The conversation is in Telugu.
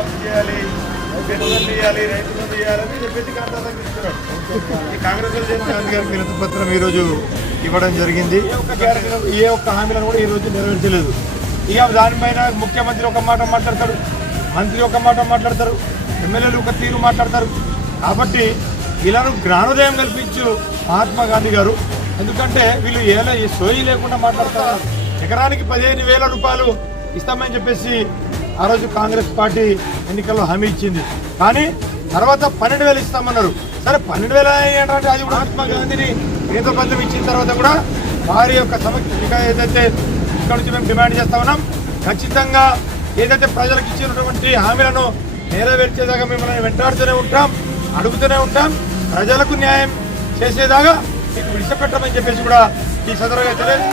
రుణమాఫీ చేయాలి, పెన్షన్లు ఇవ్వాలి, రైతులు ఇవ్వాలని చెప్పేసి కాంగ్రెస్ ఈ కాంగ్రెస్ గాంధీ గారికి వినతి పత్రం ఈరోజు ఇవ్వడం జరిగింది. ఏ ఒక్క హామీలను కూడా ఈరోజు నెరవేర్చలేదు. ఇక దానిపైన ముఖ్యమంత్రి ఒక మాట మాట్లాడతాడు, మంత్రి ఒక మాట మాట్లాడతారు, ఎమ్మెల్యేలు ఒక తీరు మాట్లాడతారు. కాబట్టి వీళ్ళను జ్ఞానోదయం కల్పించు మహాత్మా గాంధీ గారు. ఎందుకంటే వీళ్ళు సోయి లేకుండా మాట్లాడతారు. ఎకరానికి 15,000 రూపాయలు ఇస్తామని చెప్పేసి ఆ రోజు కాంగ్రెస్ పార్టీ ఎన్నికల్లో హామీ ఇచ్చింది. కానీ తర్వాత 12,000 ఇస్తామన్నారు. సరే 12,000 ఏంటంటే అది కూడా మహాత్మా గాంధీని కేంద్ర ప్రభుత్వం ఇచ్చిన తర్వాత కూడా వారి యొక్క సమస్య ఏదైతే ఇక్కడ నుంచి మేము డిమాండ్ చేస్తా ఉన్నాం, ఖచ్చితంగా ఏదైతే ప్రజలకు ఇచ్చినటువంటి హామీలను నెరవేర్చేదాకా మిమ్మల్ని వెంటాడుతూనే ఉంటాం, అడుగుతూనే ఉంటాం. ప్రజలకు న్యాయం చేసేదాకా మీకు విడిచిపెట్టమని చెప్పేసి కూడా ఈ సందర్భంగా తెలియదు.